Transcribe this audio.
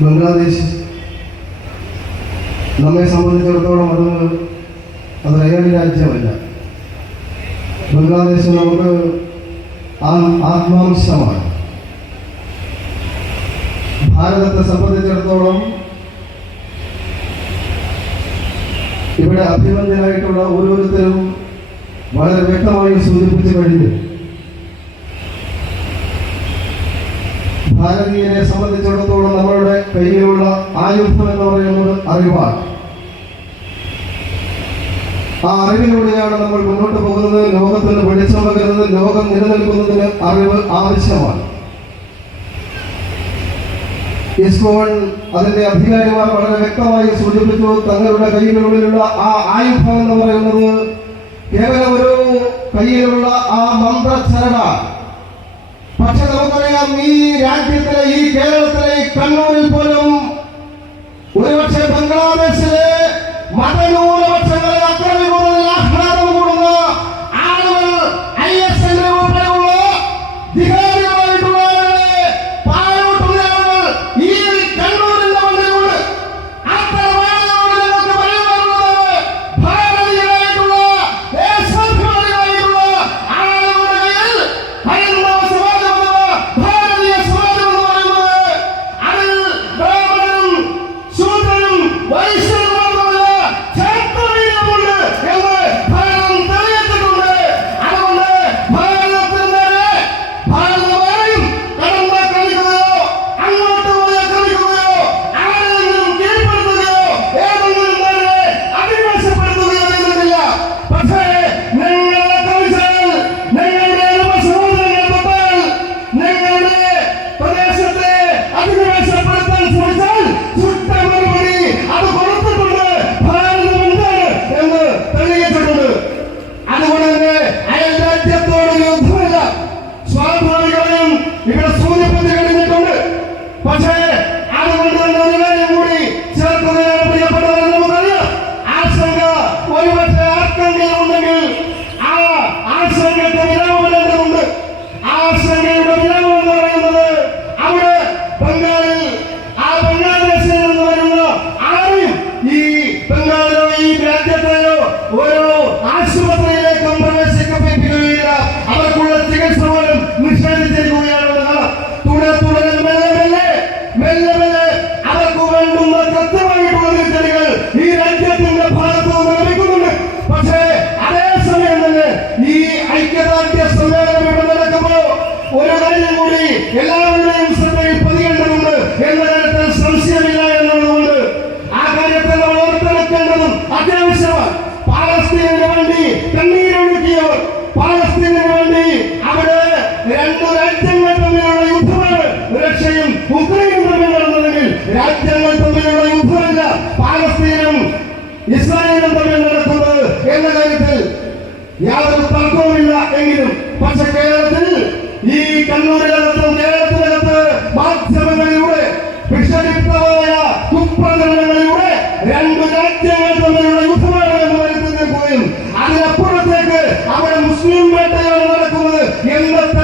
ബംഗ്ലാദേശ്. നമ്മെ സംബന്ധിച്ചിടത്തോളം അത് അത് അയൽ രാജ്യമല്ല. ബംഗ്ലാദേശ് നമുക്ക് ആത്മാംശമാണ്. ഭാരതത്തെ സംബന്ധിച്ചിടത്തോളം ഇവിടെ അഭിനന്ദനായിട്ടുള്ള ഓരോരുത്തരും വളരെ വ്യക്തമായി സൂചിപ്പിച്ചു കഴിഞ്ഞു. ഭാരതീയരെ സംബന്ധിച്ചിടത്തോളം നമ്മളുടെ കയ്യിലുള്ള ആയുധം എന്ന് പറയുന്നത് അറിവാണ്. ആ അറിവിലൂടെയാണ് നമ്മൾ മുന്നോട്ട് പോകുന്നത്. ലോകത്തിന് വെളിച്ചം ലോകം നിലനിൽക്കുന്നതിന് അറിവ് ആവശ്യമാണ്. ഇസ്കോൺ അതിന്റെ അധികാരിമാർ വളരെ വ്യക്തമായി സൂചിപ്പിച്ചു തങ്ങളുടെ കൈകളിലുള്ള ആ ആയുധം എന്ന് പറയുന്നത് കേവലം ഒരു കയ്യിലുള്ള ആ മന്ത്രച്ചരട പക്ഷെ നമുക്കറിയാം ഈ രാജ്യത്തിലെ ഈ കേരളത്തിലെ ഈ കണ്ണൂരിൽ പോലും ഒരുപക്ഷെ ബംഗ്ലാദേശിലെ മതന്യൂനപക്ഷങ്ങളെ ബംഗാളിൽ ആ ബംഗ്ലാദേശിൽ നിന്ന് വരുന്ന ആരും ഈ ബംഗാളിലോ ഈ രാജ്യത്തെയോ ഒരു ആശുപത്രിയിലേക്കും കണ്ണീരൊഴുക്കിയവർ പാലസ്തീനു അവിടെ രണ്ട് രാജ്യങ്ങൾ തമ്മിലുള്ള യുദ്ധമാണ്. റഷ്യയും ഉക്രൈനും തമ്മിൽ നടന്നതെങ്കിൽ ഇസ്രായേലും തമ്മിൽ നടക്കുന്നത് യാതൊരു തർക്കവുമില്ല എങ്കിലും പക്ഷെ കേരളത്തിൽ ഈ കണ്ണൂരിനകത്തും കേരളത്തിനകത്ത് മാധ്യമങ്ങളിലൂടെ വിഷലിപ്തമായ കുപ്രകരണങ്ങളിലൂടെ രണ്ട് രാജ്യങ്ങൾ തമ്മിലുള്ള വേട്ടയാണ് നടക്കുന്നത്. എൺപത്തി